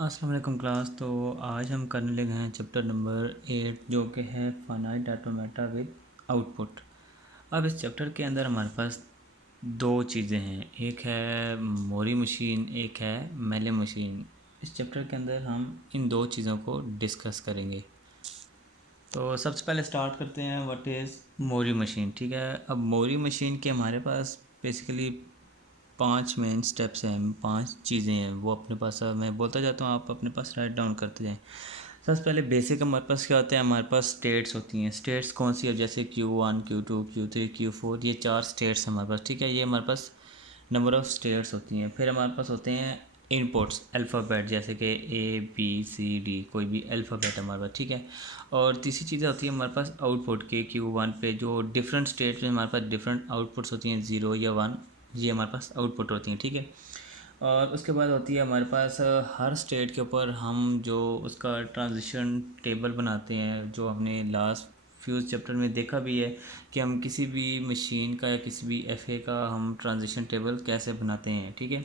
अस्सलाम वालेकुम क्लास। तो आज हम करने लगे हैं चैप्टर नंबर 8 जो कि है फाइनाइट ऑटोमेटा विद आउटपुट। अब इस चैप्टर के अंदर हमारे पास दो चीज़ें हैं, एक है मोरी मशीन, एक है मेले मशीन। इस चैप्टर के अंदर हम इन दो चीज़ों को डिस्कस करेंगे। तो सबसे पहले स्टार्ट करते हैं व्हाट इज़ मोरी मशीन। ठीक है, अब मोरी मशीन के हमारे पास बेसिकली 5 मेन स्टेप्स हैं, 5 चीज़ें हैं, वो अपने पास मैं बोलता जाता हूँ, आप अपने पास राइट डाउन करते जाएं। सबसे पहले बेसिक हमारे पास क्या होता है, हमारे पास स्टेट्स होती हैं। स्टेट्स कौन सी है, जैसे Q1 Q2 Q3 Q4, ये 4 स्टेट्स हमारे पास। ठीक है, ये हमारे पास नंबर ऑफ़ स्टेट्स होती हैं। फिर हमारे पास होते हैं इनपुट्स, अल्फ़ाबेट, जैसे कि ABCD, कोई भी अल्फ़ाबेट हमारे पास। ठीक है, और तीसरी चीज़ होती है हमारे पास आउटपुट के Q1 पे जो डिफरेंट स्टेट में हमारे पास डिफरेंट आउटपुट्स होती हैं, 0 या 1, ये हमारे पास आउटपुट होती हैं। ठीक है, और उसके बाद होती है हमारे पास हर स्टेट के ऊपर हम जो उसका ट्रांजिशन टेबल बनाते हैं, जो हमने लास्ट फ्यूज़ चैप्टर में देखा भी है कि हम किसी भी मशीन का या किसी भी एफए का हम ट्रांजिशन टेबल कैसे बनाते हैं। ठीक है,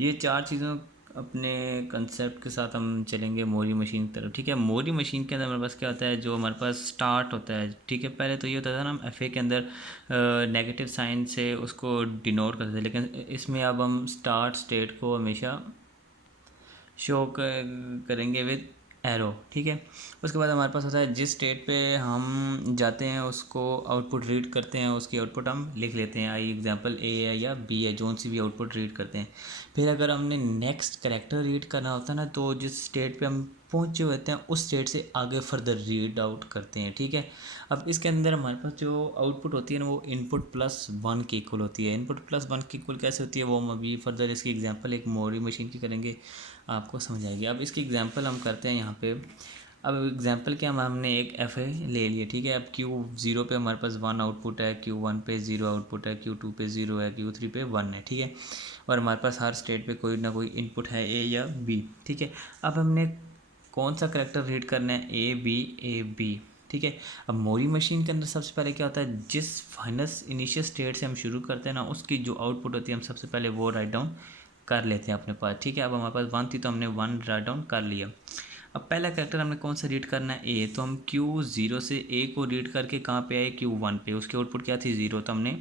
ये 4 चीज़ों अपने कंसेप्ट के साथ हम चलेंगे मोरी मशीन की तरफ। ठीक है, मोरी मशीन के अंदर हमारे पास क्या होता है, जो हमारे पास स्टार्ट होता है। ठीक है, पहले तो ये होता था ना, हम एफए के अंदर नेगेटिव साइन से उसको डिनोट करते थे, लेकिन इसमें अब हम स्टार्ट स्टेट को हमेशा शो करेंगे विद एरो। ठीक है, उसके बाद हमारे पास होता है जिस स्टेट पे हम जाते हैं उसको आउटपुट रीड करते हैं, उसकी आउटपुट हम लिख लेते हैं, आई एग्जांपल ए है या बी है, जोन सी भी आउटपुट रीड करते हैं। फिर अगर हमने नेक्स्ट कैरेक्टर रीड करना होता है ना, तो जिस स्टेट पे हम पहुंचे होते हैं उस स्टेट से आगे फर्दर रीड आउट करते हैं। ठीक है, अब इसके अंदर हमारे पास जो आउटपुट होती है ना, वो इनपुट प्लस 1 के इक्वल होती है। इनपुट प्लस 1 के इक्वल कैसे होती है, वो हम अभी फर्दर इसकी एग्जांपल एक मोरी मशीन की करेंगे, आपको समझ आएगी। अब इसकी एग्जांपल हम करते हैं यहाँ पे। अब एग्जांपल क्या, हमने एक एफ ए ले लिया। ठीक है, अब Q0 पे हमारे पास 1 आउटपुट है, Q1 पे 0 आउटपुट है, Q2 पे 0 है, Q3 पे 1 है। ठीक है, और हमारे पास हर स्टेट पे कोई ना कोई इनपुट है, ए या बी। ठीक है, अब हमने कौन सा करेक्टर रीड करना है, ए बी ए बी। ठीक है, अब मोरी मशीन के अंदर सबसे पहले क्या होता है, जिस फाइनल इनिशियल स्टेट से हम शुरू करते हैं ना, उसकी जो आउटपुट होती है हम सबसे पहले वो राइट डाउन कर लेते हैं अपने पास। ठीक है, अब हमारे पास 1 थी तो हमने 1 राइट डाउन कर लिया। अब पहला कैरेक्टर हमने कौन सा रीड करना है, ए, तो हम Q0 से ए को रीड करके कहाँ पे आए, Q1 पे, उसकी आउटपुट क्या थी 0, तो हमने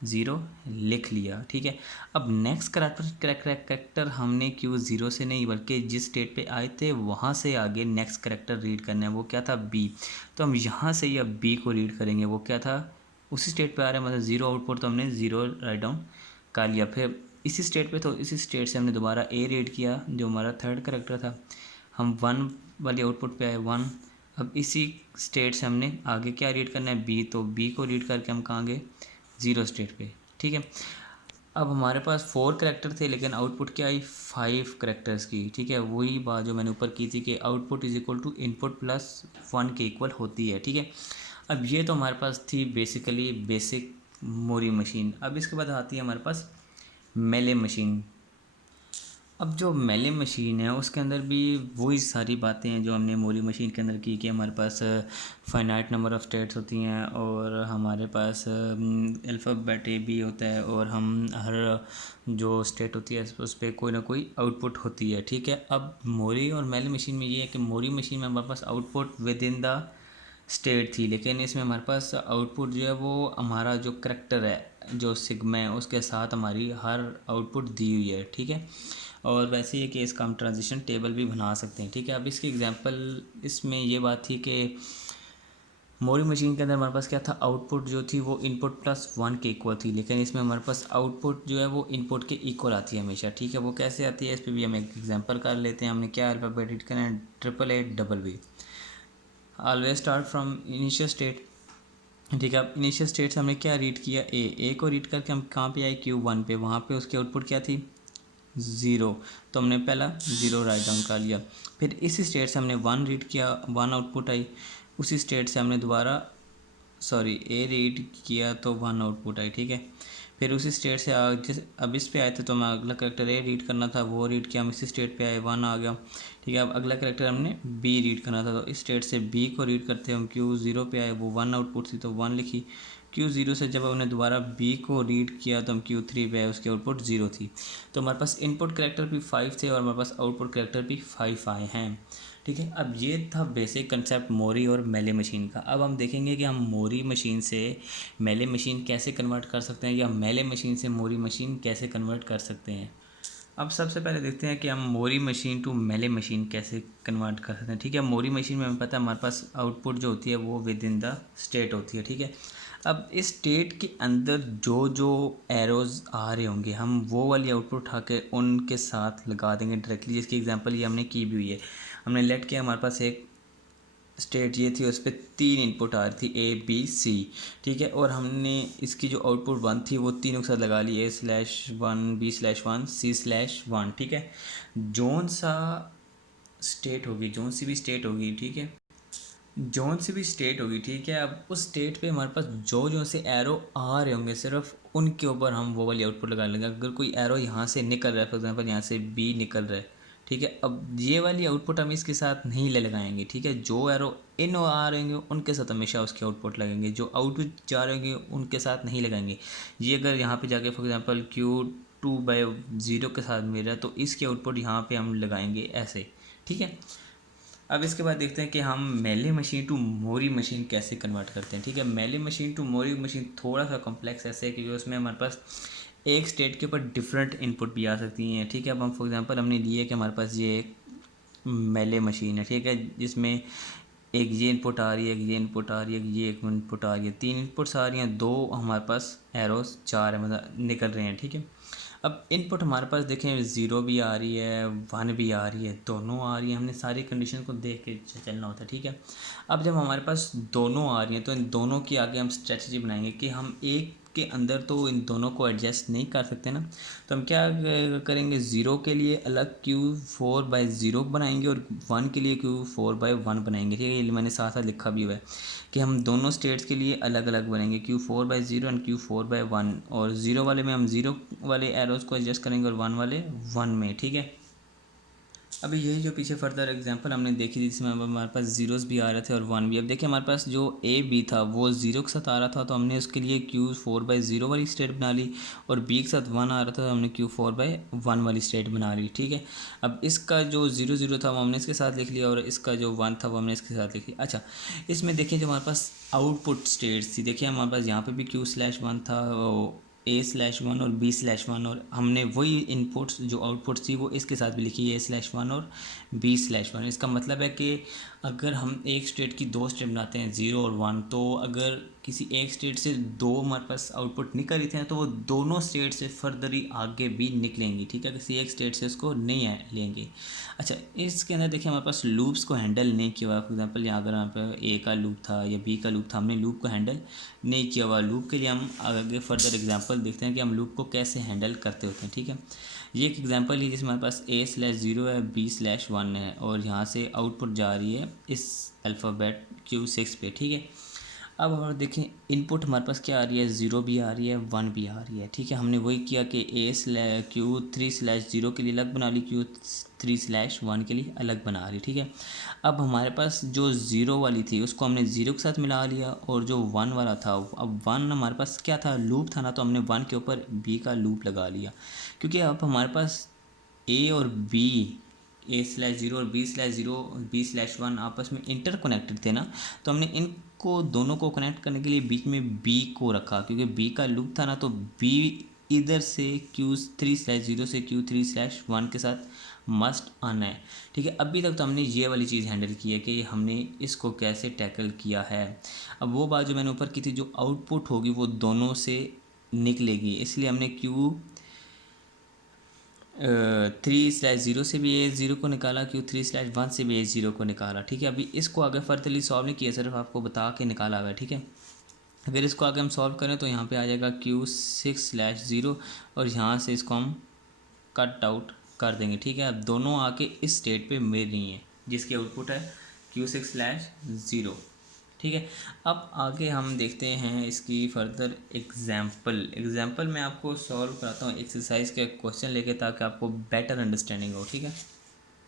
0 लिख लिया। ठीक है, अब नेक्स्ट करेक्टर हमने Q0 से नहीं बल्कि जिस स्टेट पे आए थे वहाँ से आगे नेक्स्ट करेक्टर रीड करना है, वो क्या था, बी, तो हम यहाँ से ही अब बी को रीड करेंगे, वो क्या था, उसी स्टेट पे आ रहा है, मतलब 0 आउटपुट, तो हमने 0 राइट डाउन कर लिया। फिर इसी स्टेट पे, तो इसी स्टेट से हमने दोबारा ए रीड किया, जो हमारा थर्ड करेक्टर था, हम 1 वाली आउटपुट पे आए, 1। अब इसी स्टेट से हमने आगे क्या रीड करना है, बी, तो बी को रीड करके हम कहाँ गए, 0 स्टेट पे। ठीक है, अब हमारे पास 4 करेक्टर थे लेकिन आउटपुट क्या आई, 5 करेक्टर्स की। ठीक है, वही बात जो मैंने ऊपर की थी कि output is equal to input plus 1 के इक्वल होती है। ठीक है, अब ये तो हमारे पास थी बेसिकली बेसिक मोरी मशीन। अब इसके बाद आती है हमारे पास मेले मशीन। अब जो मेले मशीन है उसके अंदर भी वही सारी बातें हैं जो हमने मोरी मशीन के अंदर की, कि हमारे पास फाइनाइट नंबर ऑफ़ स्टेट्स होती हैं और हमारे पास अल्फ़ाबेट ए भी होता है, और हम हर जो स्टेट होती है उस पर कोई ना कोई आउटपुट होती है। ठीक है, अब मोरी और मेले मशीन में ये है कि मोरी मशीन में हमारे पास output within the state थी, लेकिन इसमें हमारे पास आउटपुट जो है वो हमारा जो करैक्टर है, जो सिग्मा है, उसके साथ हमारी हर आउटपुट दी हुई है। ठीक है, और वैसे ही है कि इसका हम ट्रांजिशन टेबल भी बना सकते हैं। ठीक है, अब इसकी एग्जांपल इसमें ये बात थी कि मोरी मशीन के अंदर हमारे पास क्या था, आउटपुट जो थी वो इनपुट प्लस 1 के इक्वल थी, लेकिन इसमें हमारे पास आउटपुट जो है वो इनपुट के इक्वल आती है हमेशा। ठीक है, वो कैसे आती है, इस पर भी हम एक एग्जांपल कर लेते हैं। हमने क्या अल्फ़ाबेट रीड करना है, 888 always start from initial state. ठीक है, अब इनिशियल स्टेट से हमने क्या रीड किया, ए को रीड करके हम कहाँ पे आए, Q1 पे, वहाँ पे उसकी आउटपुट क्या थी, 0, तो हमने पहला 0 राइट डाउन कर लिया। फिर इसी स्टेट से हमने 1 रीड किया, 1 आउटपुट आई, उसी स्टेट से हमने दोबारा ए रीड किया तो 1 आउटपुट आई। ठीक है, फिर उसी स्टेट से जिस अब इस पे आए थे तो हमें अगला करेक्टर ए रीड करना था, वो रीड किया, हम इसी स्टेट पे आए, 1 आ गया। ठीक है, अब अगला करेक्टर हमने बी रीड करना था, तो इस स्टेट से बी को रीड करते हम Q0 पे आए, वो 1 आउटपुट थी तो 1 लिखी। Q0 से जब हमने दोबारा B को रीड किया तो हम Q3 पे उसकी आउटपुट 0 थी। तो हमारे पास इनपुट कैरेक्टर भी 5 थे और हमारे पास आउटपुट कैरेक्टर भी 5 आए हैं। ठीक है, अब ये था बेसिक कंसेप्ट मोरी और मेले मशीन का। अब हम देखेंगे कि हम मोरी मशीन से मेले मशीन कैसे कन्वर्ट कर सकते हैं या मेले मशीन से मोरी मशीन कैसे कन्वर्ट कर सकते हैं। अब सबसे पहले देखते हैं कि हम मोरी मशीन टू मेले मशीन कैसे कन्वर्ट कर सकते हैं। ठीक है, मोरी मशीन में हमें पता है हमारे पास आउटपुट जो होती है वो विद इन द स्टेट होती है। ठीक है, अब इस स्टेट के अंदर जो जो एरोज़ आ रहे होंगे हम वो वाली आउटपुट उठा के उनके साथ लगा देंगे डायरेक्टली, जिसकी एग्जांपल ये हमने की भी हुई है। हमने लेट किया हमारे पास एक स्टेट ये थी, उस पर 3 इनपुट आ रही थी A B C। ठीक है, और हमने इसकी जो आउटपुट 1 थी वो तीनों के साथ लगा ली A/1 B/1 C/1। ठीक है, जोन सा स्टेट होगी, जोन सी भी स्टेट होगी। ठीक है, जोन सी भी स्टेट होगी। ठीक है, अब उस स्टेट पे हमारे पास जो जो से एरो आ रहे होंगे सिर्फ उनके ऊपर हम वो वाली आउटपुट लगा लेंगे। अगर कोई एरो यहाँ से निकल रहा है, फॉर एग्जांपल यहाँ से B निकल रहा है, ठीक है, अब ये वाली आउटपुट हम इसके साथ नहीं ले लगाएंगे। ठीक है, जो एरो इन आ रहे होंगे उनके साथ हमेशा उसकी आउटपुट लगेंगे, जो आउट जा रहे होंगे उनके साथ नहीं लगाएंगे। ये अगर यहाँ पे जाके फॉर एग्जांपल Q2/0 के साथ मिल रहा है तो इसकी आउटपुट यहाँ पे हम लगाएंगे ऐसे। ठीक है, अब इसके बाद देखते हैं कि हम मेले मशीन टू मोरी मशीन कैसे कन्वर्ट करते हैं। ठीक है, मेले मशीन टू मोरी मशीन थोड़ा सा कॉम्प्लेक्स ऐसे है क्योंकि उसमें हमारे पास एक स्टेट के ऊपर डिफरेंट इनपुट भी आ सकती हैं। ठीक है, अब हम फॉर एग्जांपल हमने लिए कि हमारे पास ये एक मेले मशीन है। ठीक है, जिसमें एक ये इनपुट आ रही है, एक ये इनपुट आ रही है, ये एक इनपुट आ रही है, 3 इनपुट्स आ रही हैं, 2 हमारे पास एरोस 4 है, मतलब निकल रहे हैं। ठीक है, अब इनपुट हमारे पास देखें 0 भी आ रही है, 1 भी आ रही है, दोनों आ रही है, हमने सारी कंडीशन को देख के चलना होता है। ठीक है, अब जब हमारे पास दोनों आ रही हैं तो इन दोनों की आगे हम स्ट्रेटजी बनाएंगे कि हम एक के अंदर तो इन दोनों को एडजस्ट नहीं कर सकते ना, तो हम क्या करेंगे, 0 के लिए अलग Q4/0 बनाएंगे और 1 के लिए Q4/1 बनाएंगे। ठीक है, ये मैंने साथ साथ लिखा भी हुआ है कि हम दोनों स्टेट्स के लिए अलग अलग बनेंगे, Q4/0 एंड Q4/1, और 0 वाले में हम 0 वाले एरोज़ को एडजस्ट करेंगे और 1 वाले 1 में। ठीक है, अभी यही जो पीछे फर्दर एग्जांपल हमने देखी थी जिसमें हमारे पास जीरोस भी आ रहे थे और 1 भी। अब देखिए हमारे पास जो A B था वो 0 के साथ आ रहा था तो हमने उसके लिए Q4/0 वाली स्टेट बना ली, और B के साथ 1 आ रहा था तो हमने Q4/1 वाली स्टेट बना ली। ठीक है, अब इसका जो 0 था वो हमने इसके साथ लिख लिया और इसका जो 1 था वो हमने इसके साथ लिख लिया। अच्छा, इसमें देखिए जो हमारे पास आउटपुट स्टेट्स थी, देखिए हमारे पास यहाँ पर भी Q/1 था, A/1 और B/1, और हमने वही इनपुट्स जो आउटपुट्स थी वो इसके साथ भी लिखी है A/1 और B/1। इसका मतलब है कि अगर हम एक स्टेट की 2 स्टेट बनाते हैं 0 और 1, तो अगर किसी एक स्टेट से 2 हमारे पास आउटपुट निकल रही थे तो वो दोनों स्टेट से फर्दर ही आगे भी निकलेंगी। ठीक है, किसी एक स्टेट से उसको नहीं लेंगे। अच्छा, इसके अंदर देखिए हमारे पास लूप्स को हैंडल नहीं किया हुआ। फॉर एग्जांपल यहाँ अगर यहाँ पर A का लूप था या B का लूप था, हमने लूप को हैंडल नहीं किया हुआ। लूप के लिए हम आगे फर्दर एग्जांपल देखते हैं कि हम लूप को कैसे हैंडल करते होते हैं। ठीक है, ये एक एग्जांपल है जिसमें हमारे पास A/0 है, B/1 है और यहाँ से आउटपुट जा रही है इस अल्फ़ाबेट Q6 पे। ठीक है, अब और देखें इनपुट हमारे पास क्या आ रही है, 0 भी आ रही है, 1 भी आ रही है। ठीक है, हमने वही किया कि Q3/0 के लिए अलग बना ली, Q3/1 के लिए अलग बना रही। ठीक है, अब हमारे पास जो 0 वाली थी उसको हमने 0 के साथ मिला लिया और जो 1 वाला था, अब 1 हमारे पास क्या था, लूप था ना, तो हमने 1 के ऊपर B का लूप लगा लिया, क्योंकि अब हमारे पास A और B, A/0 और B/0 B/1 आपस में इंटरकनेक्टेड थे ना, तो हमने इनको दोनों को कनेक्ट करने के लिए बीच में B को रखा, क्योंकि B का लूप था ना, तो B इधर से Q3/0 से Q3/1 के साथ मस्ट आना है। ठीक है, अभी तक तो हमने ये वाली चीज़ हैंडल की है कि हमने इसको कैसे टैकल किया है। अब वो बात जो मैंने ऊपर की थी, जो आउटपुट होगी वो दोनों से निकलेगी, इसलिए हमने Q3/0 से भी A0 को निकाला, Q3/1 से भी A0 को निकाला। ठीक है, अभी इसको आगे फर्दरली सॉल्व नहीं किया, सिर्फ आपको बता के निकाला हुआ है। ठीक है, अगर इसको आगे हम सॉल्व करें तो यहाँ पे आ जाएगा Q6/0 और यहाँ से इसको हम कट आउट कर देंगे। ठीक है, अब दोनों आके इस स्टेट पे मिल रही हैं जिसकी आउटपुट है Q6/0। ठीक है, अब आगे हम देखते हैं इसकी फर्दर एग्जाम्पल मैं आपको सॉल्व कराता हूँ एक्सरसाइज के क्वेश्चन लेके, ताकि आपको बेटर अंडरस्टैंडिंग हो। ठीक है।